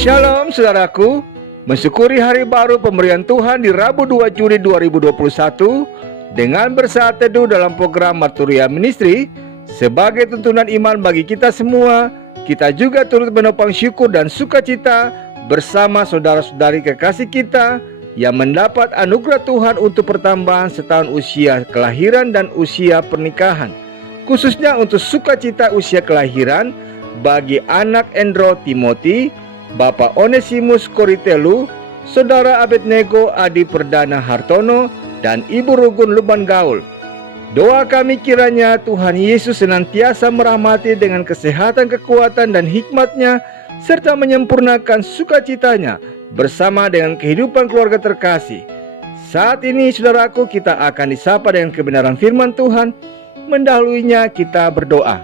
Shalom saudaraku, mensyukuri hari baru pemberian Tuhan di Rabu 2 Juli 2021 dengan bersaat teduh dalam program Marturia Ministry. Sebagai tuntunan iman bagi kita semua, kita juga turut menopang syukur dan sukacita bersama saudara-saudari kekasih kita yang mendapat anugerah Tuhan untuk pertambahan setahun usia kelahiran dan usia pernikahan, khususnya untuk sukacita usia kelahiran bagi anak Endro Timothy, Bapak Onesimus Koritelu, Saudara Abednego Adi Perdana Hartono, dan Ibu Rugun Luban Gaul. Doa kami kiranya Tuhan Yesus senantiasa merahmati dengan kesehatan, kekuatan, dan hikmat-Nya, serta menyempurnakan sukacitanya bersama dengan kehidupan keluarga terkasih. Saat ini saudaraku, kita akan disapa dengan kebenaran firman Tuhan. Mendahulunya kita berdoa.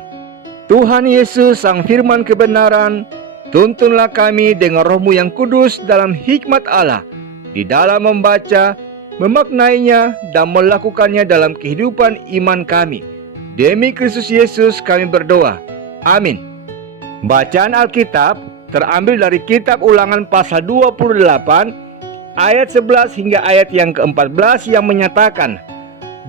Tuhan Yesus, Sang Firman kebenaran, tuntunlah kami dengan roh-Mu yang kudus dalam hikmat Allah, di dalam membaca, memaknainya, dan melakukannya dalam kehidupan iman kami. Demi Kristus Yesus kami berdoa. Amin. Bacaan Alkitab terambil dari kitab Ulangan pasal 28, ayat 11 hingga ayat yang ke-14 yang menyatakan,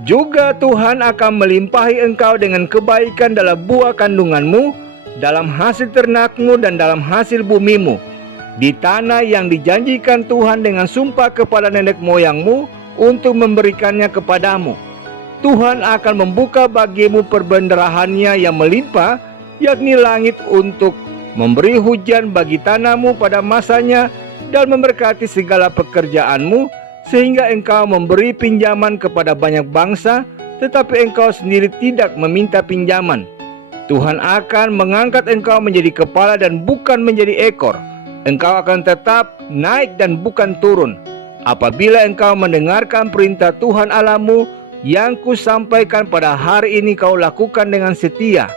"Juga Tuhan akan melimpahi engkau dengan kebaikan dalam buah kandunganmu, dalam hasil ternakmu dan dalam hasil bumimu, di tanah yang dijanjikan Tuhan dengan sumpah kepada nenek moyangmu untuk memberikannya kepadamu. Tuhan akan membuka bagimu perbenderahannya yang melimpah, yakni langit, untuk memberi hujan bagi tanahmu pada masanya dan memberkati segala pekerjaanmu, sehingga engkau memberi pinjaman kepada banyak bangsa, tetapi engkau sendiri tidak meminta pinjaman. Tuhan akan mengangkat engkau menjadi kepala dan bukan menjadi ekor. Engkau akan tetap naik dan bukan turun, apabila engkau mendengarkan perintah Tuhan Allahmu yang kusampaikan pada hari ini kau lakukan dengan setia.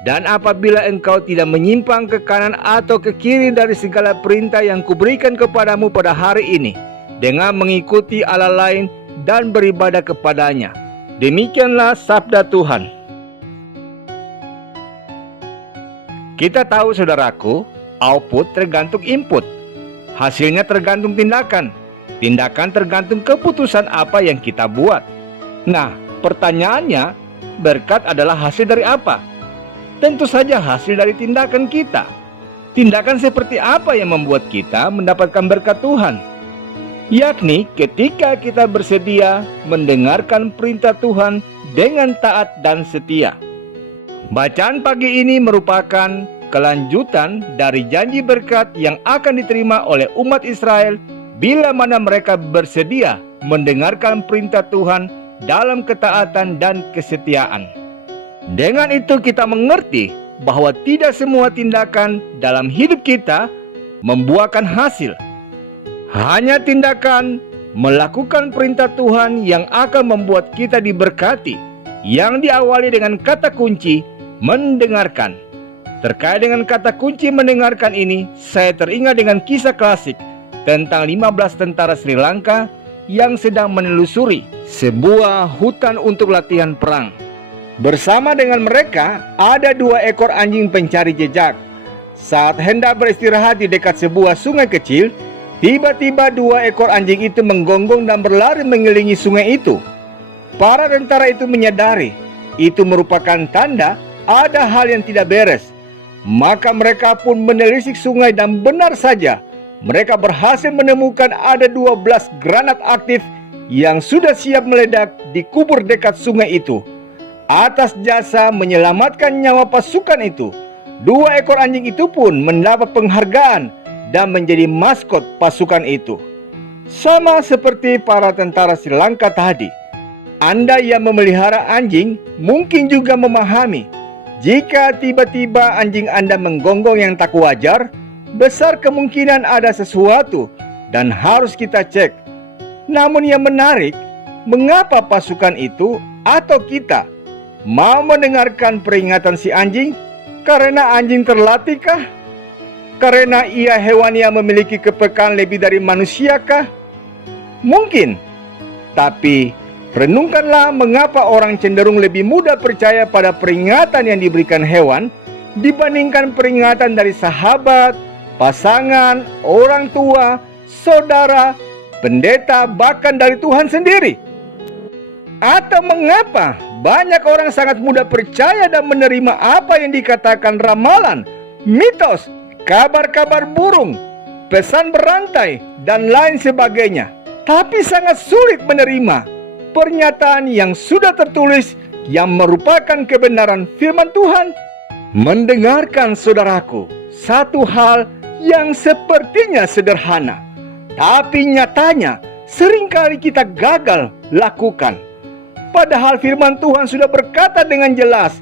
Dan apabila engkau tidak menyimpang ke kanan atau ke kiri dari segala perintah yang kuberikan kepadamu pada hari ini, dengan mengikuti Allah lain dan beribadah kepadanya." Demikianlah sabda Tuhan. Kita tahu saudaraku, output tergantung input. Hasilnya tergantung tindakan. Tindakan tergantung keputusan apa yang kita buat. Nah, pertanyaannya, berkat adalah hasil dari apa? Tentu saja hasil dari tindakan kita. Tindakan seperti apa yang membuat kita mendapatkan berkat Tuhan? Yakni ketika kita bersedia mendengarkan perintah Tuhan dengan taat dan setia. Bacaan pagi ini merupakan kelanjutan dari janji berkat yang akan diterima oleh umat Israel bila mana mereka bersedia mendengarkan perintah Tuhan dalam ketaatan dan kesetiaan. Dengan itu kita mengerti bahwa tidak semua tindakan dalam hidup kita membuahkan hasil. Hanya tindakan melakukan perintah Tuhan yang akan membuat kita diberkati, yang diawali dengan kata kunci mendengarkan. Terkait dengan kata kunci mendengarkan ini, saya teringat dengan kisah klasik tentang 15 tentara Sri Lanka yang sedang menelusuri sebuah hutan untuk latihan perang. Bersama dengan mereka ada 2 ekor anjing pencari jejak. Saat hendak beristirahat di dekat sebuah sungai kecil, tiba-tiba 2 ekor anjing itu menggonggong dan berlari mengelilingi sungai itu. Para tentara itu menyadari itu merupakan tanda ada hal yang tidak beres. Maka mereka pun menelisik sungai dan benar saja mereka berhasil menemukan ada 12 granat aktif yang sudah siap meledak di kubur dekat sungai itu. Atas jasa menyelamatkan nyawa pasukan itu, 2 ekor anjing itu pun mendapat penghargaan dan menjadi maskot pasukan itu. Sama seperti para tentara Sri Lanka tadi, Anda yang memelihara anjing mungkin juga memahami, jika tiba-tiba anjing Anda menggonggong yang tak wajar, besar kemungkinan ada sesuatu dan harus kita cek. Namun yang menarik, mengapa pasukan itu atau kita mau mendengarkan peringatan si anjing? Karena anjing terlatih kah? Karena ia hewan yang memiliki kepekaan lebih dari manusia kah? Mungkin. Tapi renungkanlah mengapa orang cenderung lebih mudah percaya pada peringatan yang diberikan hewan dibandingkan peringatan dari sahabat, pasangan, orang tua, saudara, pendeta, bahkan dari Tuhan sendiri? Atau mengapa banyak orang sangat mudah percaya dan menerima apa yang dikatakan ramalan, mitos, kabar-kabar burung, pesan berantai, dan lain sebagainya, tapi sangat sulit menerima pernyataan yang sudah tertulis yang merupakan kebenaran firman Tuhan? Mendengarkan, saudaraku, satu hal yang sepertinya sederhana, tapi nyatanya seringkali kita gagal lakukan. Padahal firman Tuhan sudah berkata dengan jelas,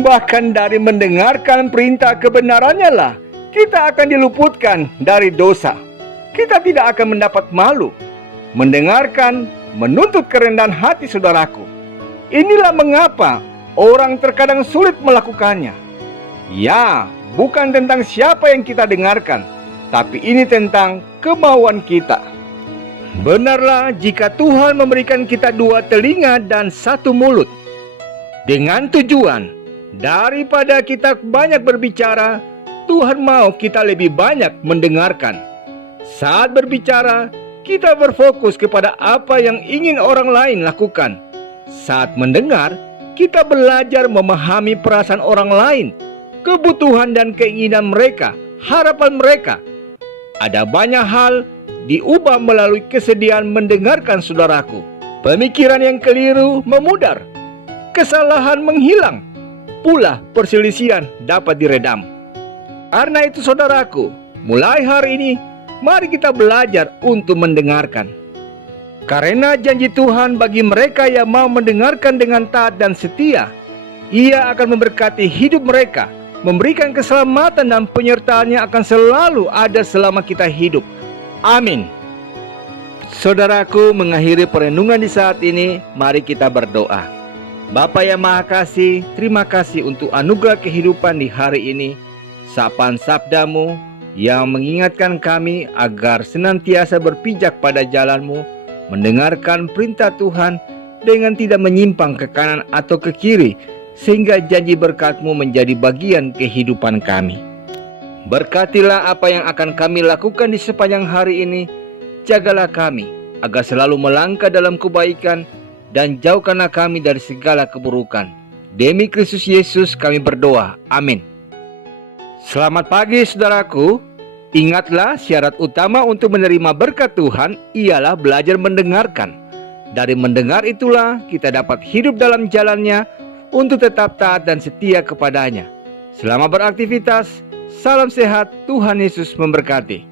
bahkan dari mendengarkan perintah kebenarannya lah kita akan diluputkan dari dosa. Kita tidak akan mendapat malu. Mendengarkan menuntut kerendahan hati, saudaraku. Inilah mengapa orang terkadang sulit melakukannya. Ya, bukan tentang siapa yang kita dengarkan, tapi ini tentang kemauan kita. Benarlah jika Tuhan memberikan kita dua telinga dan satu mulut, dengan tujuan daripada kita banyak berbicara, Tuhan mau kita lebih banyak mendengarkan. Saat berbicara, kita berfokus kepada apa yang ingin orang lain lakukan. Saat mendengar, kita belajar memahami perasaan orang lain, kebutuhan dan keinginan mereka, harapan mereka. Ada banyak hal diubah melalui kesediaan mendengarkan, saudaraku. Pemikiran yang keliru memudar, kesalahan menghilang, pula perselisihan dapat diredam. Karena itu, saudaraku, mulai hari ini mari kita belajar untuk mendengarkan. Karena janji Tuhan bagi mereka yang mau mendengarkan dengan taat dan setia, Ia akan memberkati hidup mereka, memberikan keselamatan dan penyertaannya akan selalu ada selama kita hidup. Amin. Saudaraku, mengakhiri perenungan di saat ini, mari kita berdoa. Bapa yang Maha Kasih, terima kasih untuk anugerah kehidupan di hari ini. Sapaan sabda-Mu yang mengingatkan kami agar senantiasa berpijak pada jalan-Mu, mendengarkan perintah Tuhan dengan tidak menyimpang ke kanan atau ke kiri, sehingga janji berkat-Mu menjadi bagian kehidupan kami. Berkatilah apa yang akan kami lakukan di sepanjang hari ini. Jagalah kami agar selalu melangkah dalam kebaikan, dan jauhkanlah kami dari segala keburukan. Demi Kristus Yesus kami berdoa. Amin. Selamat pagi, saudaraku. Ingatlah, syarat utama untuk menerima berkat Tuhan ialah belajar mendengarkan. Dari mendengar itulah kita dapat hidup dalam jalannya untuk tetap taat dan setia kepadanya. Selamat beraktivitas. Salam sehat, Tuhan Yesus memberkati.